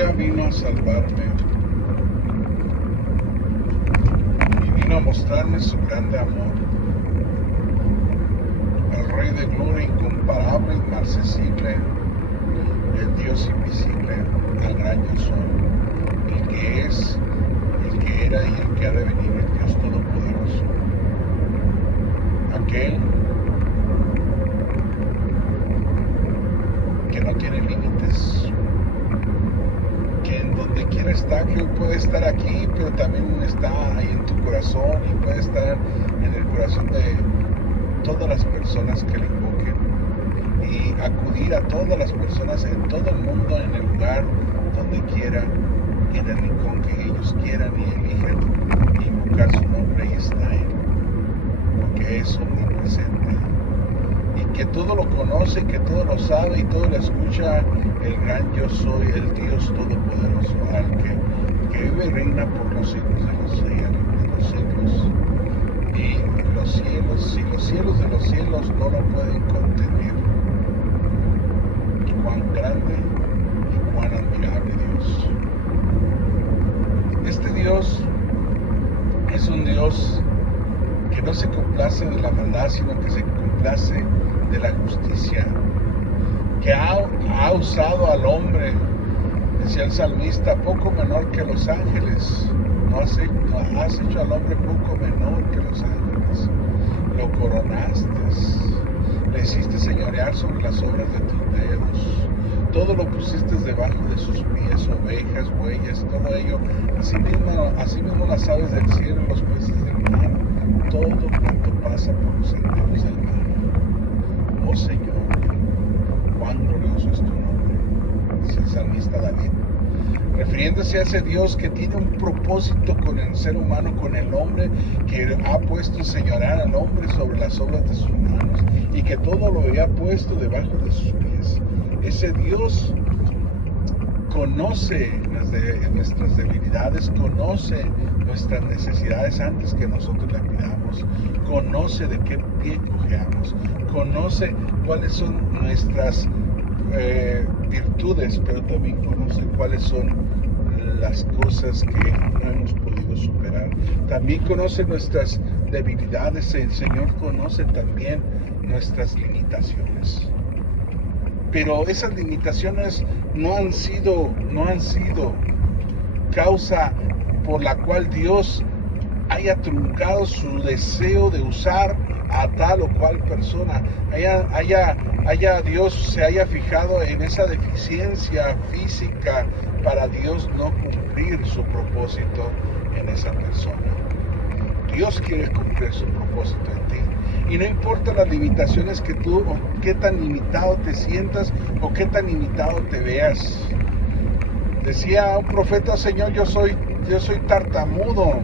gloria vino a salvarme y vino a mostrarme su grande amor. El Rey de gloria incomparable, inmarcesible, el Dios invisible, el gran yo soy, el que es, el que era y el que ha de venir, el Dios todopoderoso. Aquel que no tiene límites, que en donde quiera está, que puede estar aquí, pero también está ahí en tu corazón y puede estar en el corazón de todas las personas que le invoquen, y acudir a todas las personas en todo el mundo, en el lugar donde quieran, en el rincón que ellos quieran y eligen invocar su nombre, y está Él, porque es omnipresente y que todo lo conoce, que todo lo sabe y todo lo escucha. El gran yo soy, el Dios todopoderoso, al que vive y reina por los siglos de los siglos. Y los cielos de los cielos no lo pueden contener. Cuán grande y cuán admirable Dios. Este Dios es un Dios que no se complace de la maldad, sino que se complace de la justicia, que ha usado al hombre, decía el salmista, poco menor que los ángeles. No has hecho al hombre poco menor que los ángeles. Lo coronaste, le hiciste señorear sobre las obras de tus dedos. Todo lo pusiste debajo de sus pies, ovejas, bueyes, todo ello. Asimismo las aves del cielo, los peces del mar, todo cuanto pasa por los senderos del mar. Oh Señor, cuán glorioso es tu nombre, dice el salmista David, refiriéndose a ese Dios que tiene un propósito con el ser humano, con el hombre, que ha puesto señorear al hombre sobre las obras de sus manos y que todo lo había puesto debajo de sus pies. Ese Dios conoce nuestras debilidades, conoce nuestras necesidades antes que nosotros le pidamos, conoce de qué pie cojeamos, conoce cuáles son nuestras virtudes, pero también conoce cuáles son las cosas que no hemos podido superar. También conoce nuestras debilidades. El Señor conoce también nuestras limitaciones. Pero esas limitaciones no han sido causa por la cual Dios haya truncado su deseo de usar a tal o cual persona, Dios se haya fijado en esa deficiencia física para Dios no cumplir su propósito en esa persona. Dios quiere cumplir su propósito en ti. Y no importa las limitaciones que tú, o qué tan limitado te sientas, o qué tan limitado te veas. Decía un profeta, Señor, yo soy tartamudo.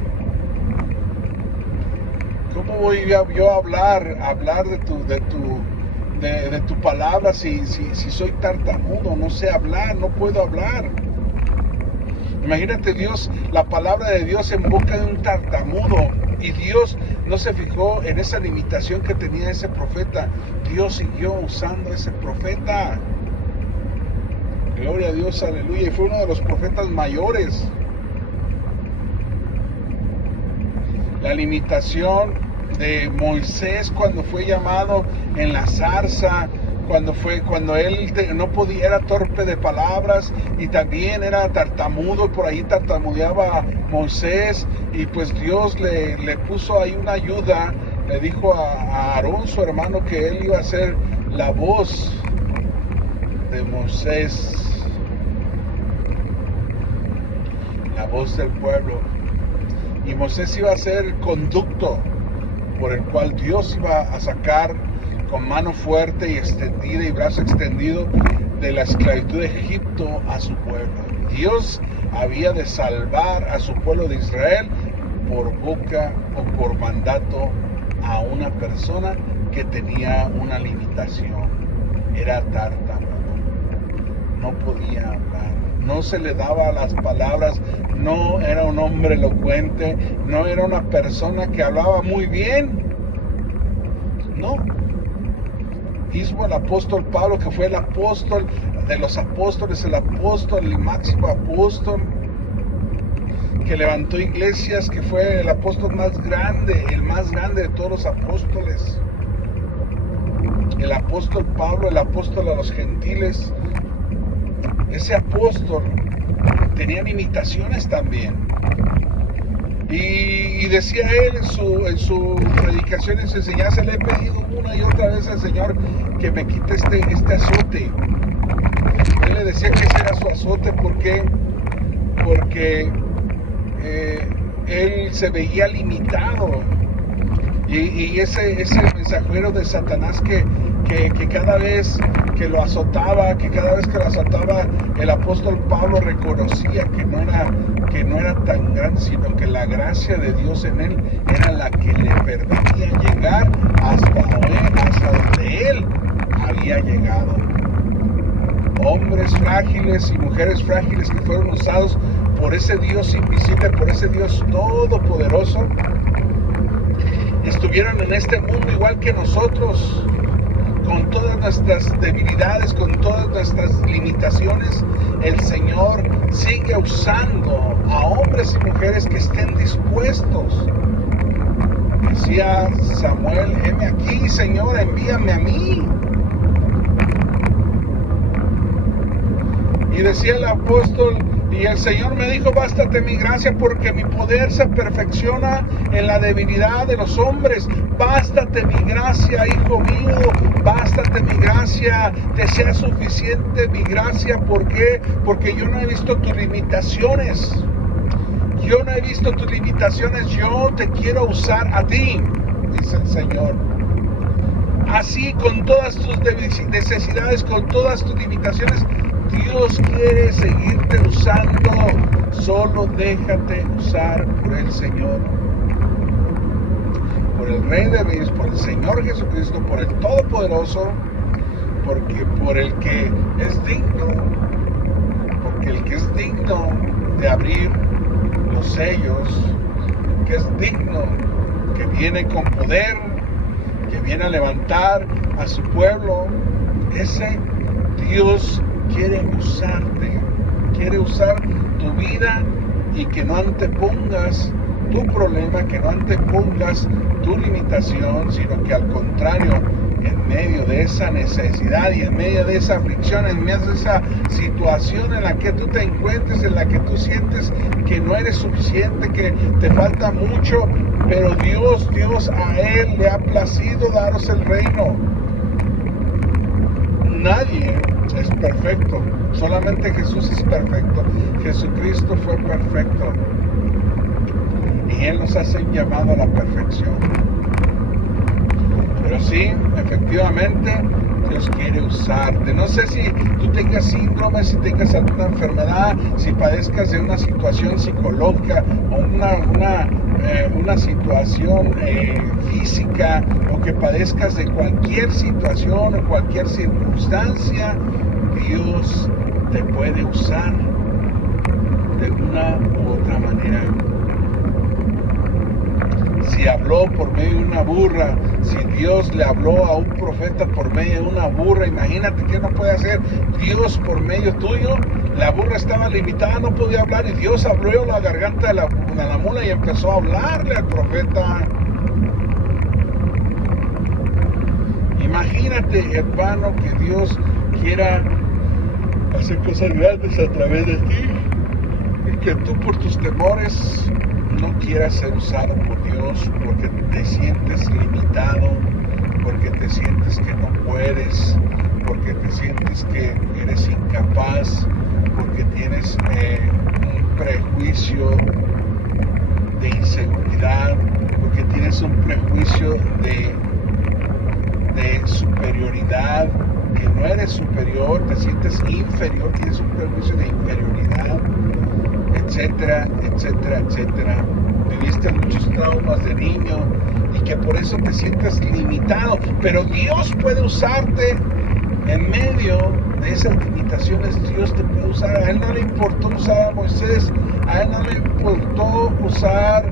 ¿Cómo voy yo a hablar de tu palabra si soy tartamudo? No sé hablar, no puedo hablar. Imagínate Dios, la palabra de Dios en boca de un tartamudo, y Dios no se fijó en esa limitación que tenía ese profeta. Dios siguió usando a ese profeta. Gloria a Dios, aleluya. Y fue uno de los profetas mayores. La limitación de Moisés cuando fue llamado en la zarza, cuando él no podía, era torpe de palabras y también era tartamudo, por ahí tartamudeaba Moisés, y pues Dios le puso ahí una ayuda, le dijo a Aarón, su hermano, que él iba a ser la voz de Moisés, la voz del pueblo, y Moisés iba a ser el conducto por el cual Dios iba a sacar con mano fuerte y extendida y brazo extendido de la esclavitud de Egipto a su pueblo. Dios había de salvar a su pueblo de Israel por boca o por mandato a una persona que tenía una limitación. Era tartamudo, no podía hablar, no se le daba las palabras, no era un hombre elocuente, no era una persona que hablaba muy bien, no. Mismo el apóstol Pablo, que fue el apóstol de los apóstoles, el máximo apóstol, que levantó iglesias, que fue el apóstol más grande, el más grande de todos los apóstoles. El apóstol Pablo, el apóstol a los gentiles. Ese apóstol tenía limitaciones también. Y decía él en su predicación, en su enseñanza, le he pedido una y otra vez al Señor que me quite este azote. Él le decía que ese era su azote. ¿Por qué? Porque él se veía limitado. Y ese mensajero de Satanás que cada vez que lo azotaba, el apóstol Pablo reconocía que no era tan grande, sino que la gracia de Dios en él era la que le permitía llegar hasta donde él había llegado. Hombres frágiles y mujeres frágiles que fueron usados por ese Dios invisible, por ese Dios todopoderoso, estuvieron en este mundo igual que nosotros, con todas nuestras debilidades, con todas nuestras limitaciones. El Señor sigue usando a hombres y mujeres que estén dispuestos. Decía Samuel: heme aquí, Señor, envíame a mí. Y decía el apóstol: y el Señor me dijo, bástate mi gracia, porque mi poder se perfecciona en la debilidad de los hombres. Bástate mi gracia, hijo mío, bástate mi gracia, te sea suficiente mi gracia. ¿Por qué? Porque yo no he visto tus limitaciones. Yo no he visto tus limitaciones, yo te quiero usar a ti, dice el Señor. Así, con todas tus necesidades, con todas tus limitaciones, Dios quiere seguirte usando. Solo déjate usar por el Señor, por el Rey de Reyes, por el Señor Jesucristo, por el Todopoderoso, por el que es digno, porque el que es digno de abrir los sellos, que es digno, que viene con poder, que viene a levantar a su pueblo. Ese Dios quiere usarte, quiere usar tu vida, y que no antepongas tu problema, que no antepongas tu limitación, sino que al contrario, en medio de esa necesidad y en medio de esa aflicción, en medio de esa situación en la que tú te encuentres, en la que tú sientes que no eres suficiente, que te falta mucho, pero Dios a Él le ha placido daros el reino. Nadie es perfecto, solamente Jesús es perfecto. Jesucristo fue perfecto y Él nos hace un llamado a la perfección. Pero sí, efectivamente, Dios quiere usarte. No sé si tú tengas síndrome, si tengas alguna enfermedad, si padezcas de una situación psicológica o una situación física, o que padezcas de cualquier situación o cualquier circunstancia. Dios te puede usar de una u otra manera. Si habló por medio de una burra, si Dios le habló a un profeta por medio de una burra, imagínate qué no puede hacer Dios por medio tuyo. La burra estaba limitada, no podía hablar, y Dios abrió la garganta de la mula y empezó a hablarle al profeta. Imagínate, hermano, que Dios quiera hacer cosas grandes a través de ti, y que tú, por tus temores, no quieras ser usado por Dios, porque te sientes limitado, porque te sientes que no puedes, porque te sientes que eres incapaz, porque tienes un prejuicio de inseguridad, porque tienes un prejuicio de superioridad, que no eres superior, te sientes inferior, tienes un prejuicio de inferioridad, etcétera, etcétera, etcétera. Viviste muchos traumas de niño y que por eso te sientes limitado, pero Dios puede usarte en medio de esas limitaciones. Dios te puede usar. A Él no le importó usar a Moisés, a Él no le importó usar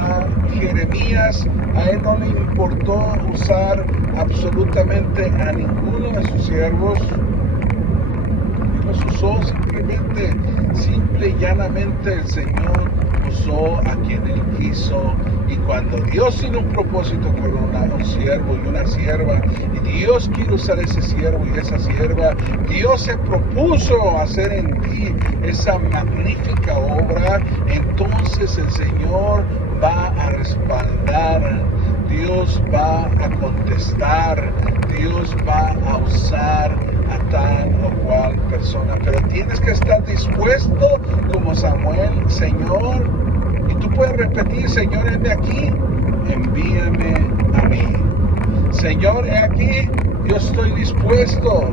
a Jeremías, a Él no le importó usar absolutamente a ninguno de sus siervos. los usó simplemente, simple y llanamente el Señor usó a quien Él quiso. Y cuando Dios tiene un propósito con un siervo y una sierva, y Dios quiere usar ese siervo y esa sierva, Dios se propuso hacer en ti esa magnífica obra, entonces el Señor va a respaldar, Dios va a contestar, Dios va a usar a tal o cual persona. Pero tienes que estar dispuesto como Samuel, Señor, y tú puedes repetir, Señor, heme aquí, envíame a mí. Señor, he aquí, yo estoy dispuesto.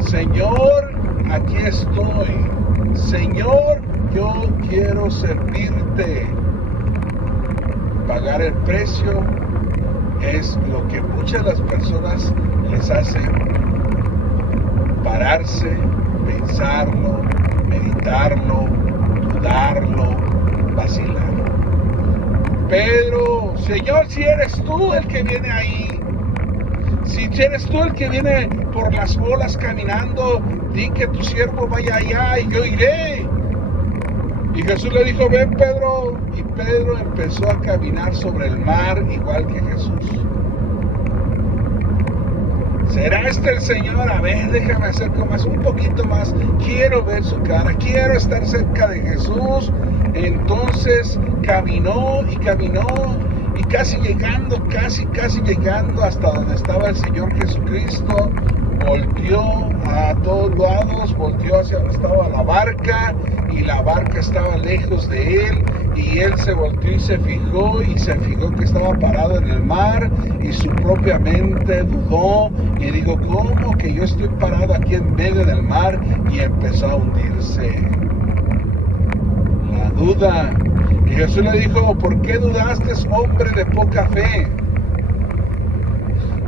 Señor, aquí estoy. Señor, yo quiero servirte. Pagar el precio es lo que muchas de las personas les hace pararse, pensarlo, meditarlo, dudarlo, vacilar. Pedro, Señor, si eres tú el que viene ahí, si eres tú el que viene por las olas caminando, di que tu siervo vaya allá y yo iré. Y Jesús le dijo, ven Pedro, y Pedro empezó a caminar sobre el mar igual que Jesús. ¿Será este el Señor? A ver, déjame acercar más, un poquito más. Quiero ver su cara, quiero estar cerca de Jesús. Entonces caminó, y casi llegando hasta donde estaba el Señor Jesucristo, volteó a todos lados, volteó hacia donde estaba la barca, y la barca estaba lejos de él, y él se volteó y se fijó que estaba parado en el mar, y su propia mente dudó, y dijo, ¿cómo que yo estoy parado aquí en medio del mar? Y empezó a hundirse. La duda. Y Jesús le dijo, ¿por qué dudaste, hombre de poca fe?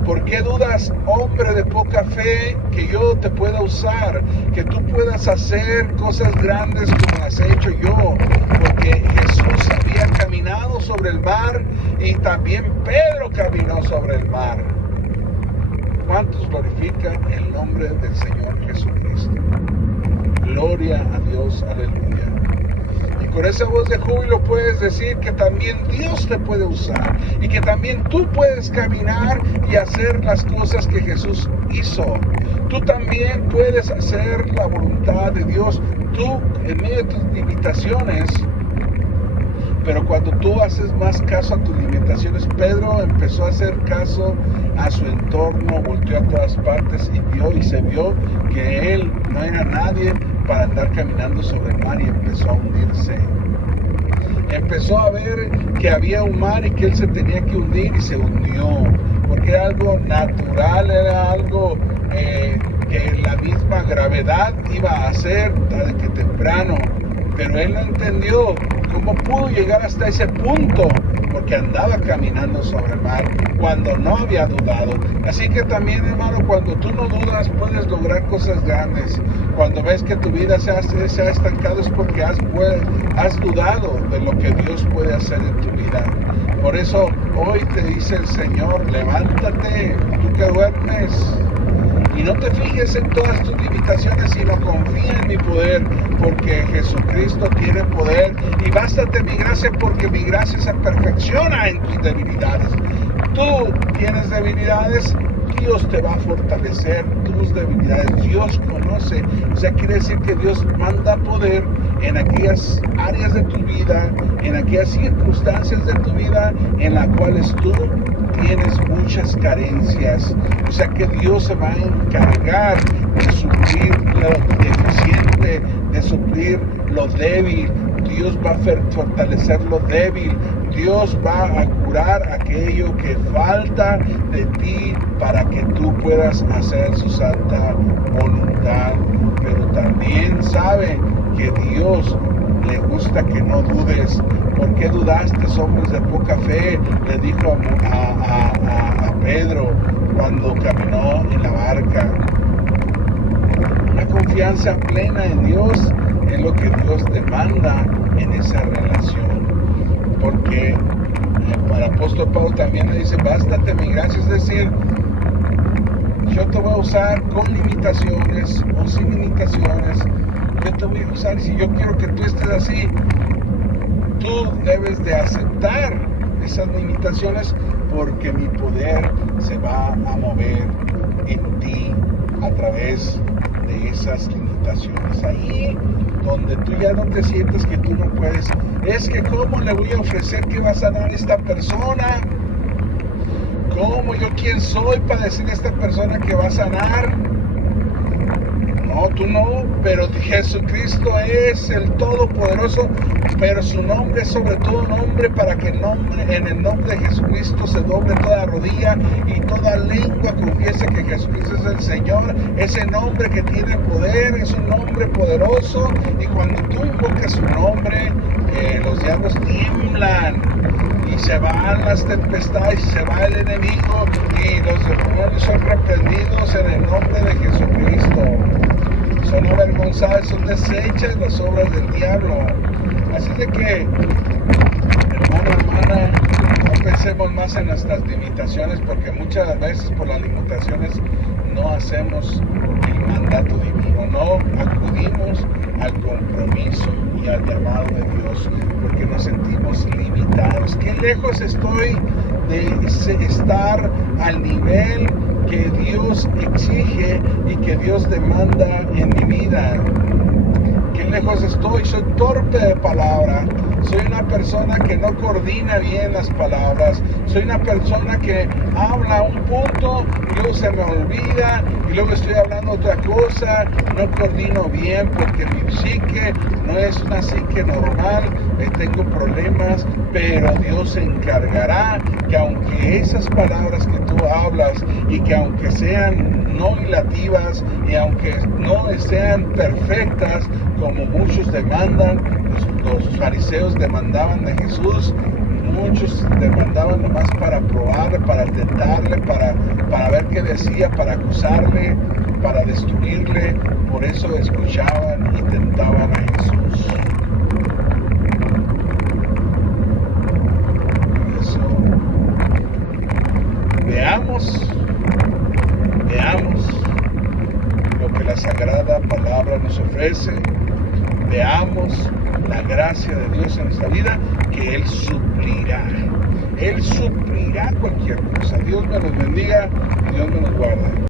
¿Por qué dudas, hombre de poca fe, que yo te pueda usar, que tú puedas hacer cosas grandes como las he hecho yo? Porque Jesús había caminado sobre el mar, y también Pedro caminó sobre el mar. ¿Cuántos glorifican el nombre del Señor Jesucristo? Gloria a Dios, aleluya. Y con esa voz de júbilo puedes decir que también Dios te puede usar, y que también tú puedes caminar y hacer las cosas que Jesús hizo. Tú también puedes hacer la voluntad de Dios, tú en medio de tus limitaciones. Pero cuando tú haces más caso a tus limitaciones, Pedro empezó a hacer caso a su entorno, volteó a todas partes y se vio que él no era nadie para andar caminando sobre el mar, y empezó a hundirse. Empezó a ver que había un mar y que él se tenía que hundir, y se hundió, porque era algo natural, era algo que la misma gravedad iba a hacer tarde que temprano. Pero él no entendió cómo pudo llegar hasta ese punto, porque andaba caminando sobre el mar cuando no había dudado. Así que también, hermano, cuando tú no dudas, puedes lograr cosas grandes. Cuando ves que tu vida se ha estancado, es porque has dudado de lo que Dios puede hacer en tu vida. Por eso hoy te dice el Señor, levántate, tú que duermes, y no te fijes en todas tus limitaciones, sino confía en mi poder, porque Jesucristo tiene poder, y bástate mi gracia, porque mi gracia se perfecciona en tus debilidades. Tú tienes debilidades, Dios te va a fortalecer tus debilidades. Dios conoce, o sea, quiere decir que Dios manda poder en aquellas áreas de tu vida, en aquellas circunstancias de tu vida en las cuales tú tienes muchas carencias. O sea que Dios se va a encargar de suplir lo deficiente, de suplir lo débil. Dios va a fortalecer lo débil. Dios va a curar aquello que falta de ti para que tú puedas hacer su santa voluntad. Pero también sabe que Dios le gusta que no dudes. ¿Por qué dudaste, hombres de poca fe? Le dijo a Pedro cuando caminó en la barca. Una confianza plena en Dios es lo que Dios demanda en esa relación. Porque el apóstol Pablo también le dice, bástate mi gracia, es decir, yo te voy a usar con limitaciones o sin limitaciones. Yo te voy a usar, y si yo quiero que tú estés así, tú debes de aceptar esas limitaciones, porque mi poder se va a mover en ti a través de esas limitaciones. Ahí donde tú ya no te sientes que tú no puedes, es que ¿cómo le voy a ofrecer que va a sanar a esta persona? ¿Cómo? ¿Yo quién soy para decirle a esta persona que va a sanar? No, tú no, pero Jesucristo es el Todopoderoso, pero su nombre es sobre todo nombre, para que en el nombre de Jesucristo se doble toda rodilla y toda lengua confiese que Jesucristo es el Señor. Ese nombre que tiene poder, es un nombre poderoso, y cuando tú invocas su nombre, los diablos tiemblan y se van las tempestades, y se va el enemigo, y los demonios son reprendidos en el nombre de Jesucristo. Son avergonzadas, son deshechas las obras del diablo. Así de que, hermana, no pensemos más en nuestras limitaciones, porque muchas veces por las limitaciones no hacemos el mandato divino, no acudimos al compromiso y al llamado de Dios, porque nos sentimos limitados. Qué lejos estoy de estar al nivel que Dios exige y que Dios demanda en mi vida. Qué lejos estoy, soy torpe de palabra, soy una persona que no coordina bien las palabras, soy una persona que habla un punto y luego se me olvida y luego estoy hablando otra cosa, no coordino bien porque mi psique no es una psique normal, tengo problemas, pero Dios se encargará que aunque esas palabras que tú hablas, y que aunque sean no hilativas y aunque no sean perfectas como muchos demandan, los fariseos demandaban de Jesús, muchos demandaban nomás para probarle, para tentarle, para ver qué decía, para acusarle, para destruirle. Por eso escuchaban y tentaban a Jesús. Por eso veamos lo que la Sagrada Palabra nos ofrece. Veamos la gracia de Dios en nuestra vida, que Él suplirá cualquier cosa. Dios me los bendiga, Dios me los guarde.